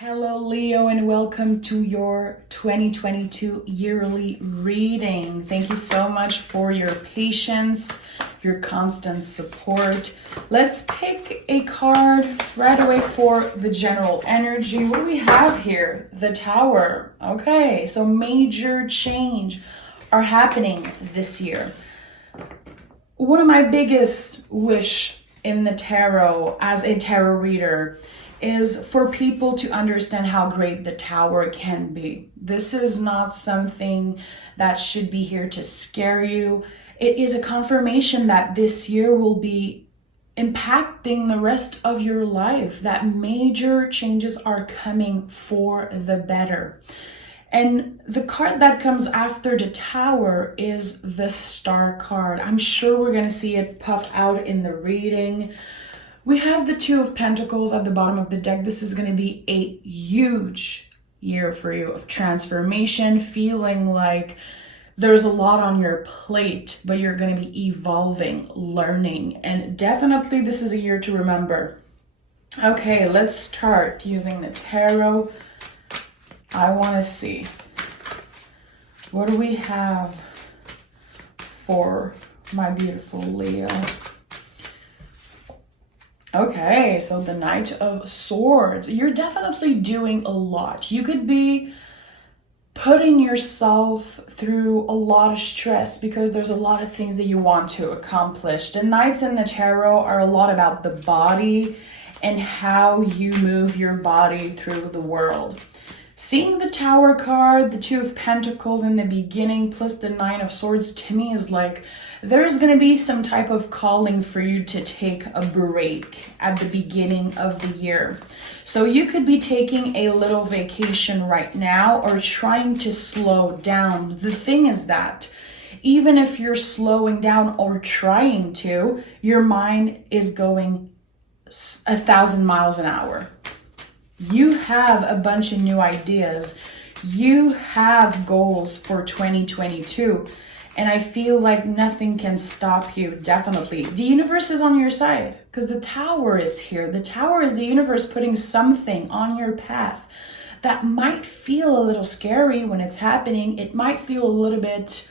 Hello, Leo, and welcome to your 2022 yearly reading. Thank you so much for your patience, your constant support. Let's pick a card right away for the general energy. What do we have here? The Tower. Okay, so major change are happening this year. One of my biggest wish in the tarot as a tarot reader is for people to understand how great the Tower can be. This is not something that should be here to scare you. It is a confirmation that this year will be impacting the rest of your life, that major changes are coming for the better. And the card that comes after the Tower is the Star card. I'm sure we're going to see it pop out in the reading. We have the Two of Pentacles at the bottom of the deck. This is going to be a huge year for you of transformation, feeling like there's a lot on your plate, but you're going to be evolving, learning, and definitely this is a year to remember. Okay, let's start using the tarot. I want to see, what do we have for my beautiful Leo? Okay, so the Knight of Swords. You're definitely doing a lot. You could be putting yourself through a lot of stress because there's a lot of things that you want to accomplish. The Knights in the tarot are a lot about the body and how you move your body through the world. Seeing the Tower card, the Two of Pentacles in the beginning, plus the Nine of Swords, to me is like there's going to be some type of calling for you to take a break at the beginning of the year. So you could be taking a little vacation right now or trying to slow down. The thing is that even if you're slowing down or trying to, your mind is going 1,000 miles an hour. You have a bunch of new ideas. You have goals for 2022. And I feel like nothing can stop you, definitely. The universe is on your side because the Tower is here. The Tower is the universe putting something on your path that might feel a little scary when it's happening. It might feel a little bit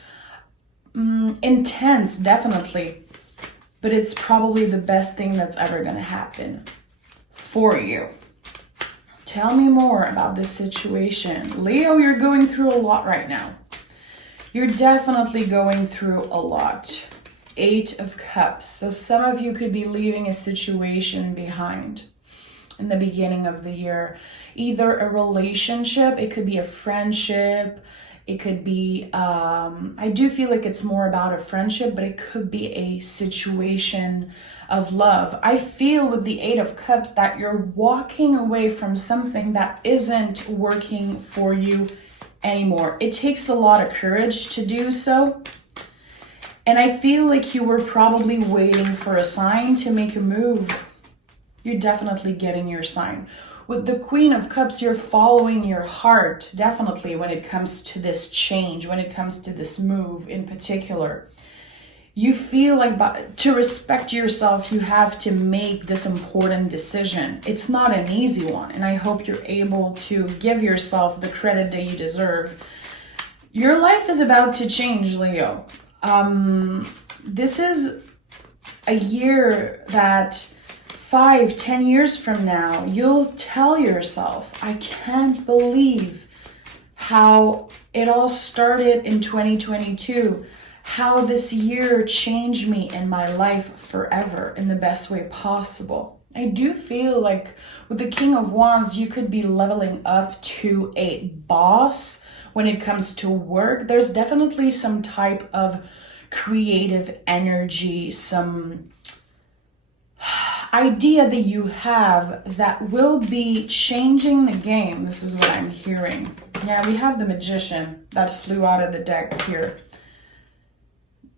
intense, definitely. But it's probably the best thing that's ever going to happen for you. Tell me more about this situation. Leo, you're going through a lot right now. You're definitely going through a lot. Eight of Cups. So some of you could be leaving a situation behind in the beginning of the year. Either a relationship, it could be a friendship, it could be, I do feel like it's more about a friendship, but it could be a situation of love. I feel with the Eight of Cups that you're walking away from something that isn't working for you anymore. It takes a lot of courage to do so. And I feel like you were probably waiting for a sign to make a move. You're definitely getting your sign. With the Queen of Cups, you're following your heart, definitely, when it comes to this change, when it comes to this move in particular. You feel like to respect yourself, you have to make this important decision. It's not an easy one, and I hope you're able to give yourself the credit that you deserve. Your life is about to change, Leo. This is a year that 5-10 years from now, you'll tell yourself, I can't believe how it all started in 2022. How this year changed me in my life forever in the best way possible. I do feel like with the King of Wands, you could be leveling up to a boss when it comes to work. There's definitely some type of creative energy, some idea that you have that will be changing the game. This is what I'm hearing. Yeah, we have the Magician that flew out of the deck here.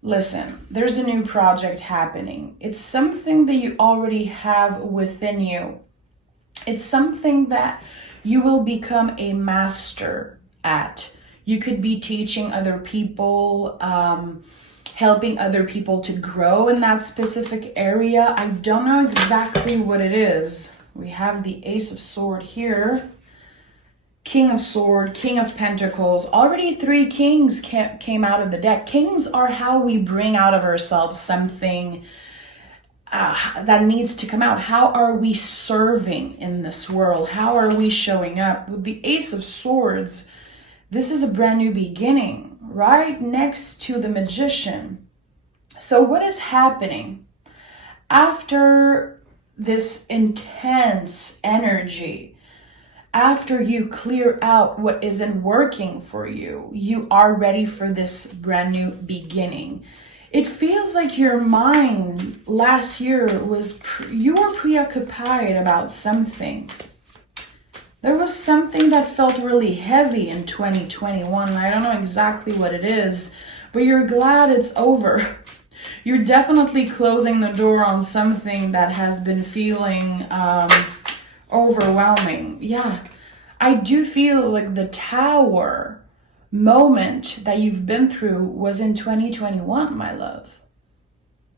Listen, there's a new project happening. It's something that you already have within you. It's something that you will become a master at. You could be teaching other people, helping other people to grow in that specific area. I don't know exactly what it is. We have the Ace of Swords here. King of Sword, King of Pentacles. Already 3 kings came out of the deck. Kings are how we bring out of ourselves something that needs to come out. How are we serving in this world? How are we showing up? With the Ace of Swords, this is a brand new beginning, right next to the Magician. So what is happening? After this intense energy, after you clear out what isn't working for you, you are ready for this brand new beginning. It feels like your mind last year was, you were preoccupied about something. There was something that felt really heavy in 2021. I don't know exactly what it is, but you're glad it's over. You're definitely closing the door on something that has been feeling overwhelming. Yeah, I do feel like the Tower moment that you've been through was in 2021, my love.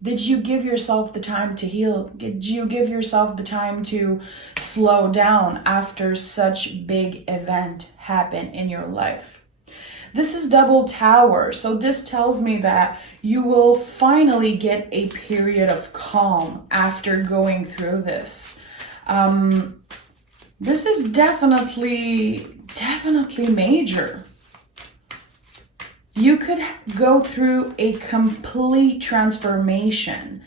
Did you give yourself the time to heal? Did you give yourself the time to slow down after such big event happened in your life? This is double Tower, so this tells me that you will finally get a period of calm after going through this. This is definitely major. You could go through a complete transformation,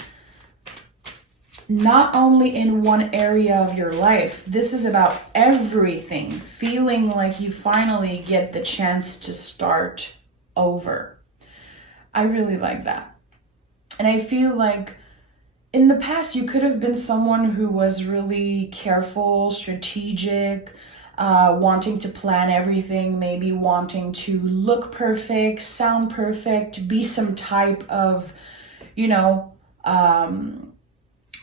not only in one area of your life. This is about everything, feeling like you finally get the chance to start over. I really like that. And I feel like in the past, you could have been someone who was really careful, strategic, wanting to plan everything, maybe wanting to look perfect, sound perfect, be some type of,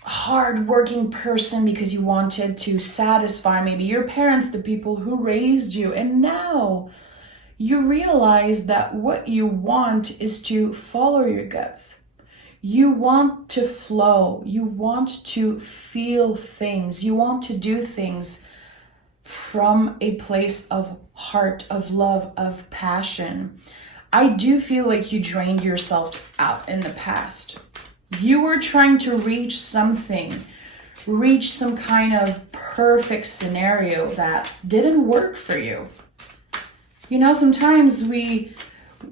hard-working person because you wanted to satisfy maybe your parents, the people who raised you. And now you realize that what you want is to follow your guts. You want to flow. You want to feel things. You want to do things from a place of heart, of love, of passion. I do feel like you drained yourself out in the past. You were trying to reach something, reach some kind of perfect scenario that didn't work for you. Sometimes we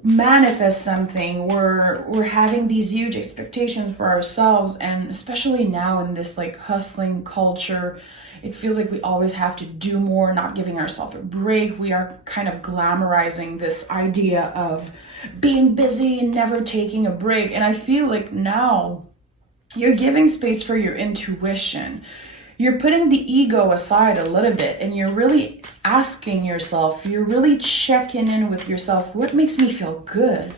manifest something, we're having these huge expectations for ourselves, and especially now in this hustling culture, it feels like we always have to do more, not giving ourselves a break. We are kind of glamorizing this idea of being busy and never taking a break. And I feel like now you're giving space for your intuition. You're putting the ego aside a little bit, and you're really asking yourself, you're really checking in with yourself. What makes me feel good?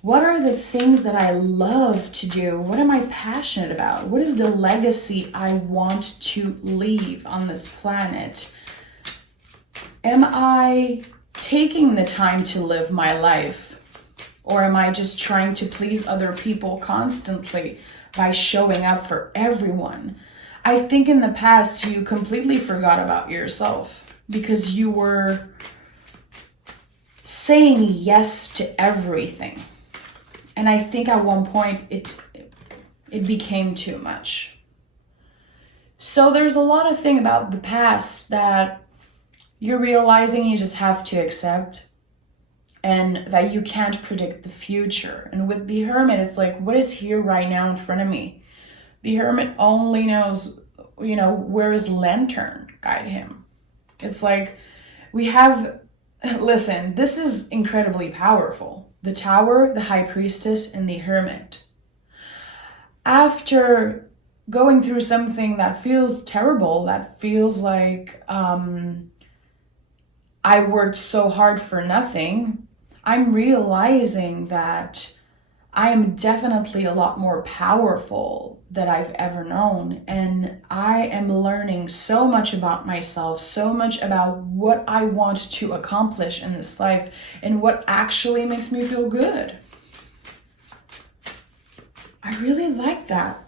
What are the things that I love to do? What am I passionate about? What is the legacy I want to leave on this planet? Am I taking the time to live my life? Or am I just trying to please other people constantly by showing up for everyone? I think in the past you completely forgot about yourself because you were saying yes to everything. And I think at one point it became too much. So there's a lot of things about the past that you're realizing you just have to accept, and that you can't predict the future. And with the Hermit, it's like, what is here right now in front of me? The Hermit only knows, where his lantern guide him. It's like listen, this is incredibly powerful. The Tower, the High Priestess, and the Hermit. After going through something that feels terrible, that feels like I worked so hard for nothing, I'm realizing that I am definitely a lot more powerful than I've ever known. And I am learning so much about myself, so much about what I want to accomplish in this life and what actually makes me feel good. I really like that.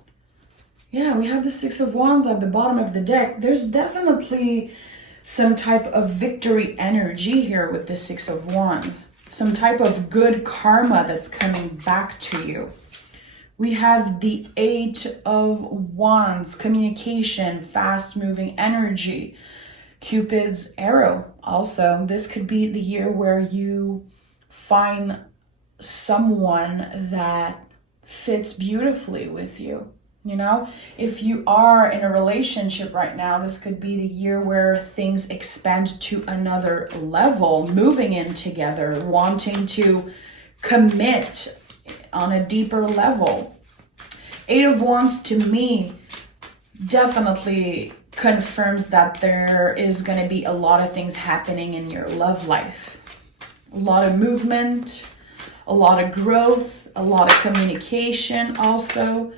Yeah, we have the Six of Wands at the bottom of the deck. There's definitely some type of victory energy here with the Six of Wands. Some type of good karma that's coming back to you. We have the Eight of Wands, communication, fast-moving energy. Cupid's arrow also. This could be the year where you find someone that fits beautifully with you. You know, if you are in a relationship right now, this could be the year where things expand to another level, moving in together, wanting to commit on a deeper level. Eight of Wands to me definitely confirms that there is going to be a lot of things happening in your love life. A lot of movement, a lot of growth, a lot of communication also.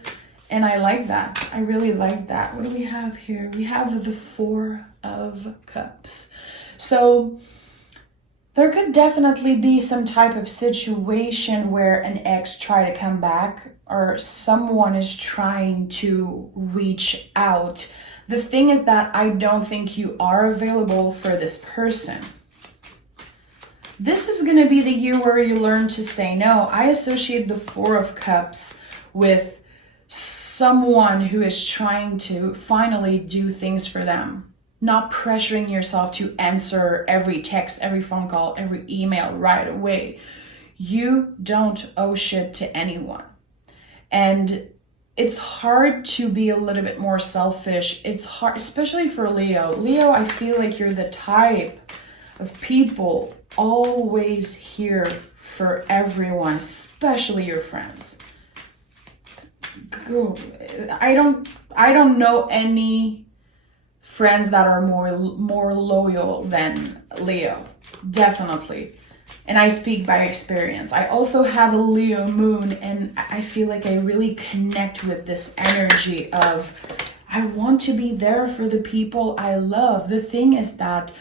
And I like that. I really like that. What do we have here? We have the Four of Cups. So there could definitely be some type of situation where an ex try to come back or someone is trying to reach out. The thing is that I don't think you are available for this person. This is going to be the year where you learn to say no. I associate the Four of Cups with someone who is trying to finally do things for them. Not pressuring yourself to answer every text, every phone call, every email right away. You don't owe shit to anyone. And it's hard to be a little bit more selfish. It's hard, especially for Leo. Leo, I feel like you're the type of people always here for everyone, especially your friends. I don't know any friends that are more loyal than Leo, definitely. And I speak by experience. I also have a Leo moon, and I feel like I really connect with this energy of I want to be there for the people I love. The thing is that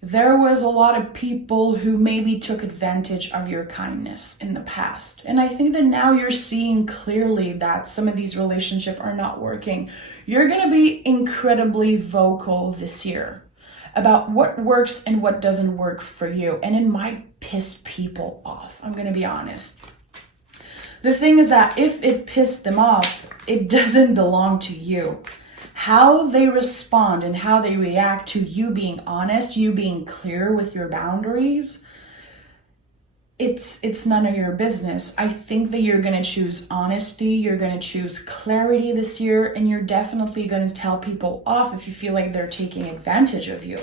there was a lot of people who maybe took advantage of your kindness in the past. And I think that now you're seeing clearly that some of these relationships are not working. You're going to be incredibly vocal this year about what works and what doesn't work for you. And it might piss people off. I'm going to be honest. The thing is that if it pissed them off, it doesn't belong to you. How they respond and how they react to you being honest, you being clear with your boundaries, it's none of your business. I think that you're going to choose honesty, you're going to choose clarity this year, and you're definitely going to tell people off if you feel like they're taking advantage of you.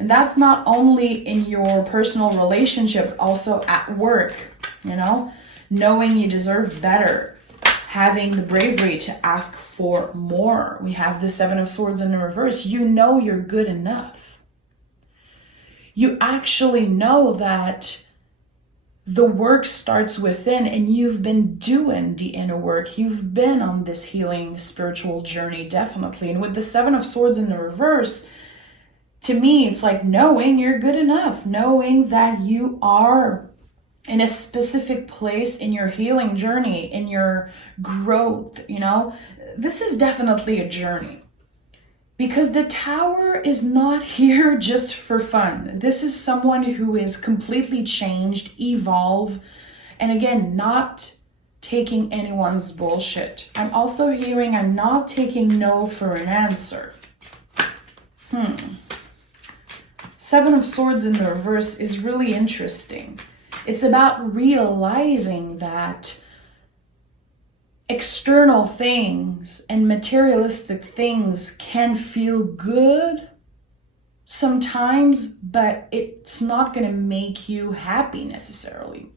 And that's not only in your personal relationship, also at work, you know, knowing you deserve better. Having the bravery to ask for more. We have the Seven of Swords in the reverse. You know you're good enough. You actually know that the work starts within, and you've been doing the inner work. You've been on this healing spiritual journey, definitely. And with the Seven of Swords in the reverse, to me, it's like knowing you're good enough. Knowing that you are in a specific place in your healing journey, in your growth, you know, this is definitely a journey because the Tower is not here just for fun. This is someone who is completely changed, evolve, and again, not taking anyone's bullshit. I'm also hearing I'm not taking no for an answer. Seven of Swords in the reverse is really interesting. It's about realizing that external things and materialistic things can feel good sometimes, but it's not going to make you happy necessarily.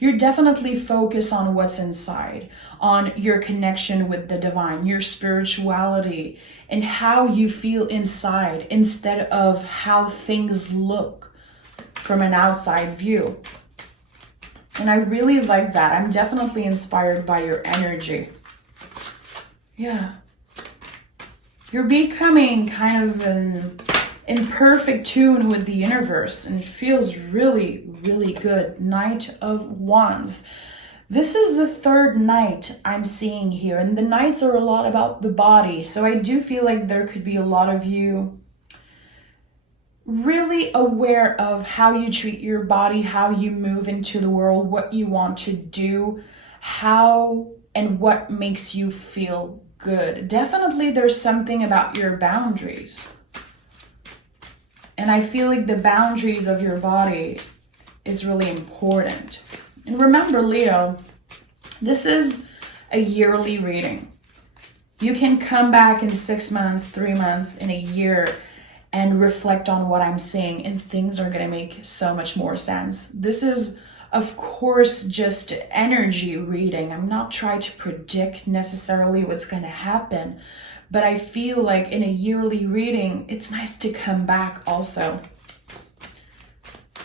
You're definitely focused on what's inside, on your connection with the divine, your spirituality, and how you feel inside instead of how things look from an outside view. And I really like that. I'm definitely inspired by your energy. Yeah. You're becoming kind of in perfect tune with the universe, and it feels really, really good. Knight of Wands. This is the third knight I'm seeing here, and the knights are a lot about the body. So I do feel like there could be a lot of you really aware of how you treat your body, how you move into the world, what you want to do, how and what makes you feel good. Definitely there's something about your boundaries. And I feel like the boundaries of your body is really important. And remember, Leo, this is a yearly reading. You can come back in 6 months, 3 months, in a year and reflect on what I'm saying, and things are going to make so much more sense. This is, of course, just energy reading. I'm not trying to predict necessarily what's going to happen, but I feel like in a yearly reading, it's nice to come back also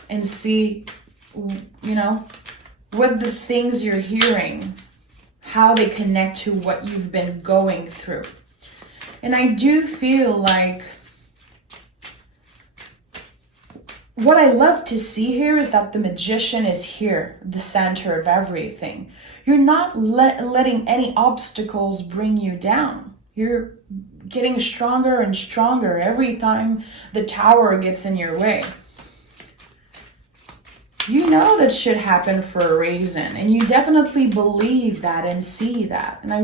and see, you know, what the things you're hearing, how they connect to what you've been going through. And I do feel like what I love to see here is that the magician is here, the center of everything. You're not letting any obstacles bring you down. You're getting stronger and stronger every time the tower gets in your way. You know that should happen for a reason, and you definitely believe that and see that. And I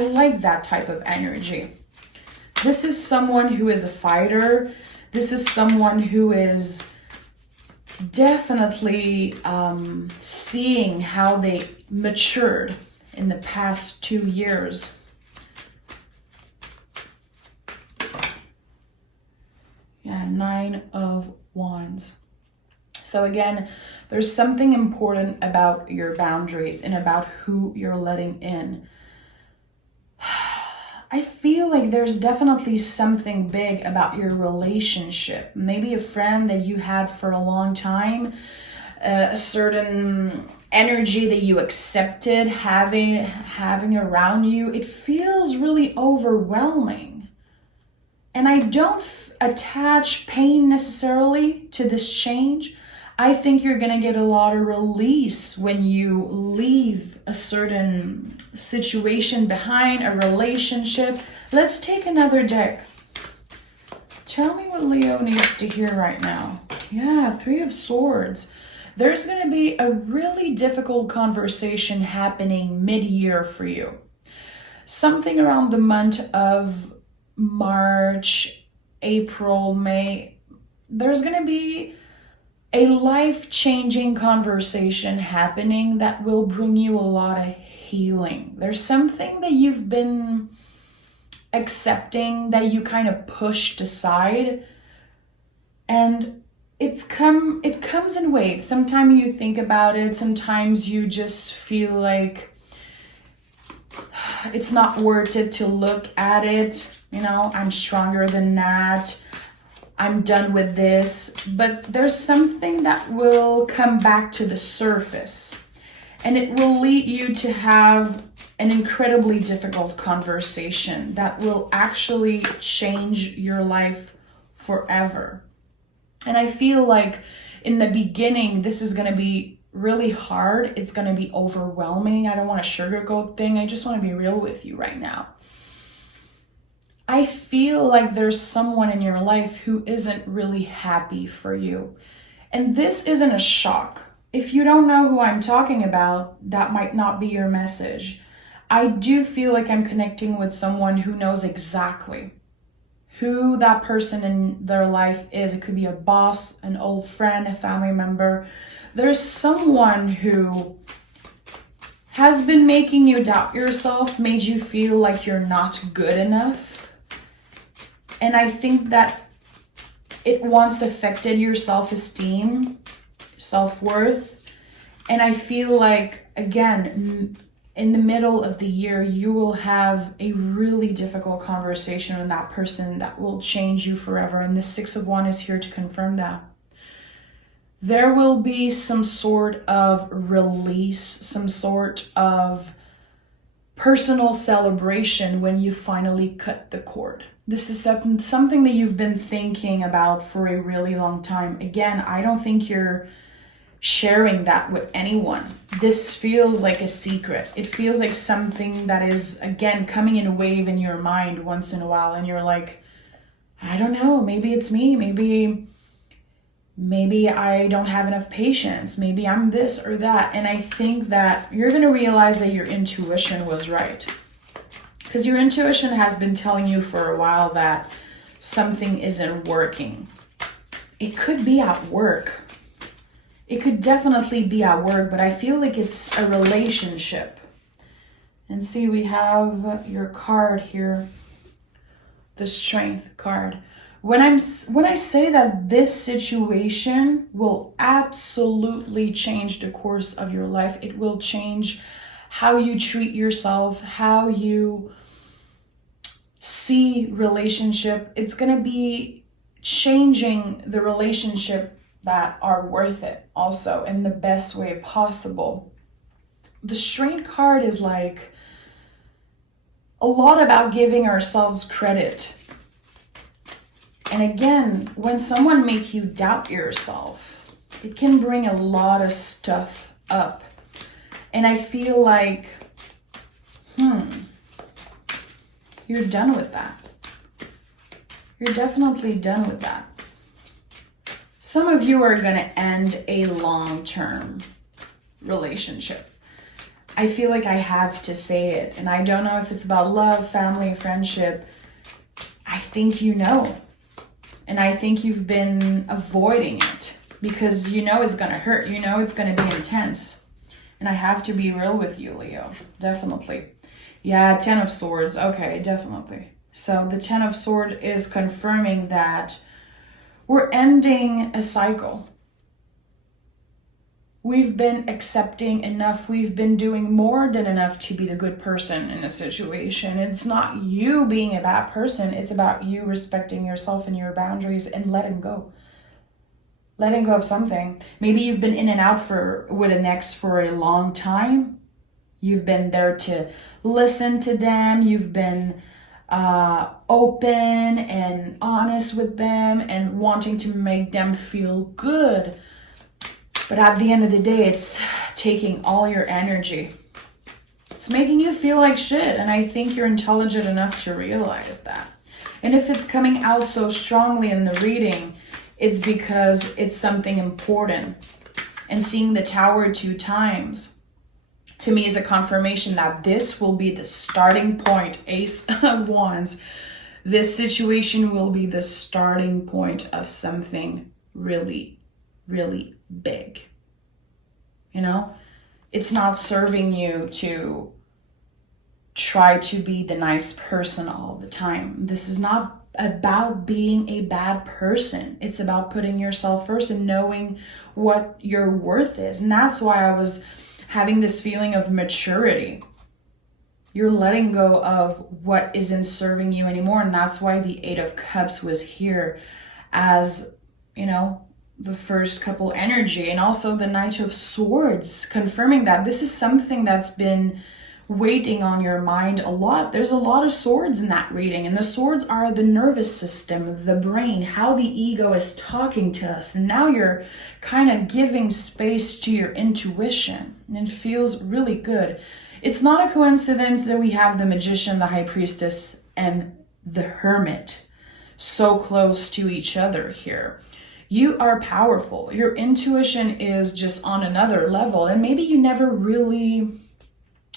like that type of energy. This is someone who is a fighter. This is someone who is definitely seeing how they matured in the past 2 years. Yeah, 9 of Wands. So again, there's something important about your boundaries and about who you're letting in. I feel like there's definitely something big about your relationship. Maybe a friend that you had for a long time, a certain energy that you accepted having around you. It feels really overwhelming. And I don't attach pain necessarily to this change. I think you're going to get a lot of release when you leave a certain situation behind, a relationship. Let's take another deck. Tell me what Leo needs to hear right now. Yeah, 3 of Swords. There's going to be a really difficult conversation happening mid-year for you. Something around the month of March, April, May. There's going to be a life-changing conversation happening that will bring you a lot of healing. There's something that you've been accepting that you kind of pushed aside, and it comes in waves. Sometimes you think about it, sometimes you just feel like it's not worth it to look at it. You know, I'm stronger than that. I'm done with this. But there's something that will come back to the surface, and it will lead you to have an incredibly difficult conversation that will actually change your life forever. And I feel like in the beginning, this is going to be really hard. It's going to be overwhelming. I don't want to sugarcoat things. I just want to be real with you right now. I feel like there's someone in your life who isn't really happy for you. And this isn't a shock. If you don't know who I'm talking about, that might not be your message. I do feel like I'm connecting with someone who knows exactly who that person in their life is. It could be a boss, an old friend, a family member. There's someone who has been making you doubt yourself, made you feel like you're not good enough. And I think that it once affected your self-esteem, self-worth. And I feel like, again, in the middle of the year, you will have a really difficult conversation with that person that will change you forever. And the 6 of Wands is here to confirm that. There will be some sort of release, some sort of personal celebration when you finally cut the cord. This is something that you've been thinking about for a really long time. Again, I don't think you're sharing that with anyone. This feels like a secret. It feels like something that is, again, coming in a wave in your mind once in a while, and you're like, I don't know, maybe it's me, maybe I don't have enough patience, maybe I'm this or that. And I think that you're going to realize that your intuition was right. Because your intuition has been telling you for a while that something isn't working. It could be at work. It could definitely be at work, but I feel like it's a relationship. And see, we have your card here, the Strength card. When I say that this situation will absolutely change the course of your life, it will change how you treat yourself, how you see relationship. It's going to be changing the relationship that are worth it also in the best way possible. The Strength card is like a lot about giving ourselves credit. And again, when someone makes you doubt yourself, it can bring a lot of stuff up. And I feel like, you're done with that. You're definitely done with that. Some of you are going to end a long-term relationship. I feel like I have to say it. And I don't know if it's about love, family, friendship. I think you know. And I think you've been avoiding it because you know it's going to hurt. You know it's going to be intense. And I have to be real with you, Leo. Definitely. Yeah, 10 of Swords. Okay, definitely. So the 10 of Swords is confirming that we're ending a cycle. We've been accepting enough. We've been doing more than enough to be the good person in a situation. It's not you being a bad person. It's about you respecting yourself and your boundaries and letting go. Letting go of something. Maybe you've been in and out with an ex for a long time. You've been there to listen to them. You've been open and honest with them and wanting to make them feel good. But at the end of the day, it's taking all your energy. It's making you feel like shit. And I think you're intelligent enough to realize that. And if it's coming out so strongly in the reading, it's because it's something important. And seeing the Tower 2 times, to me, is a confirmation that this will be the starting point. Ace of Wands. This situation will be the starting point of something really, really big. You know, it's not serving you to try to be the nice person all the time. This is not about being a bad person. It's about putting yourself first and knowing what your worth is. And that's why I was having this feeling of maturity. You're letting go of what isn't serving you anymore. And that's why the 8 of Cups was here as, you know, the first couple energy, and also the Knight of Swords, confirming that this is something that's been waiting on your mind a lot. There's a lot of swords in that reading, and the swords are the nervous system, the brain, how the ego is talking to us. And now you're kind of giving space to your intuition, and it feels really good. It's not a coincidence that we have the Magician, the High Priestess, and the Hermit so close to each other here. You are powerful. Your intuition is just on another level. And maybe you never really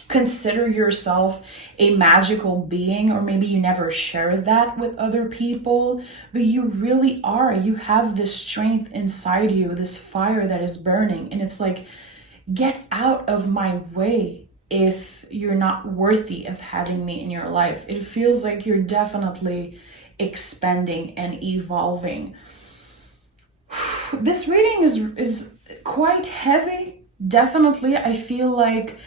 consider yourself a magical being, or maybe you never share that with other people, but you really are. You have this strength inside you, this fire that is burning. And it's like, get out of my way if you're not worthy of having me in your life. It feels like you're definitely expanding and evolving. This reading is quite heavy. Definitely, I feel like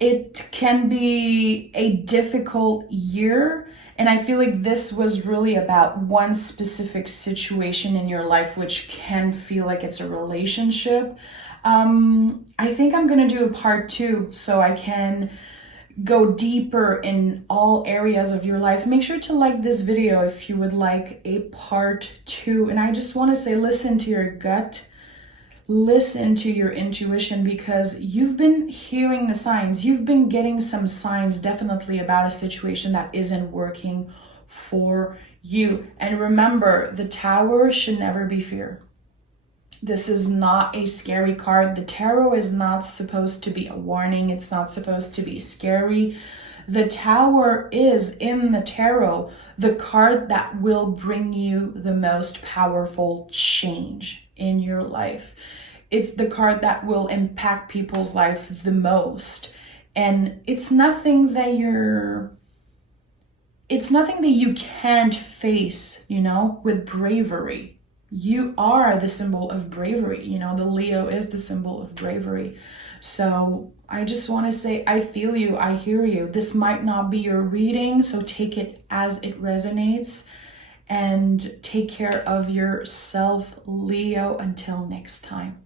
it can be a difficult year. And I feel like this was really about one specific situation in your life, which can feel like it's a relationship. I think I'm going to do a part 2 so I can go deeper in all areas of your life. Make sure to like this video if you would like a part 2. And I just want to say, listen to your gut, listen to your intuition, because you've been hearing the signs. You've been getting some signs definitely about a situation that isn't working for you. And remember, the Tower should never be fear. This is not a scary card. The tarot is not supposed to be a warning. It's not supposed to be scary. The Tower is, in the tarot, the card that will bring you the most powerful change in your life. It's the card that will impact people's life the most. And it's nothing that you can't face, you know, with bravery. You are the symbol of bravery. You know, the Leo is the symbol of bravery. So I just want to say, I feel you, I hear you. This might not be your reading, so take it as it resonates and take care of yourself, Leo. Until next time.